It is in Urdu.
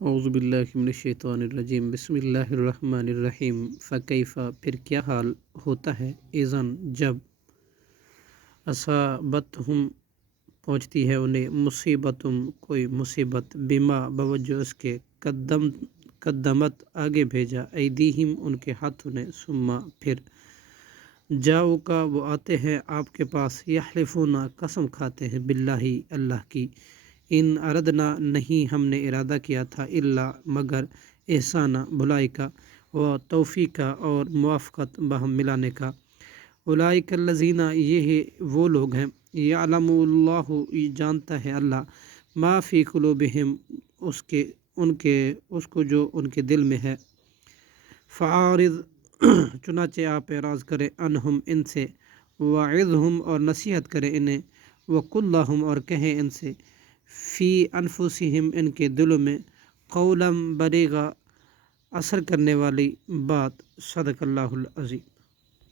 اعوذ باللہ من الشیطان الرجیم بسم اللہ الرحمن الرحیم فکیفا پھر کیا حال ہوتا ہے اذن جب اصابتہم پہنچتی ہے انہیں مصیبتم کوئی مصیبت بما بوجہ اس کے قدمت آگے بھیجا ایدیہم ان کے ہاتھوں نے ثم پھر جاؤ کا وہ آتے ہیں آپ کے پاس یحلفون قسم کھاتے ہیں باللہ اللہ کی ان اردنا نہیں ہم نے ارادہ کیا تھا الا مگر احسانہ بھلائی کا و توفیق کا اور موافقت باہم ملانے کا اولئک الذین یہ وہ لوگ ہیں یعلم اللہ جانتا ہے اللہ ما فی قلوبہم اس کو جو ان کے دل میں ہے فعارض چنانچہ آپ اعراض کریں انہم ان سے وعظہم اور نصیحت کریں انہیں وقل لہم اور کہیں ان سے فی انفسہم ان کے دلوں میں قولا بلیغا اثر کرنے والی بات صدق اللہ العظیم۔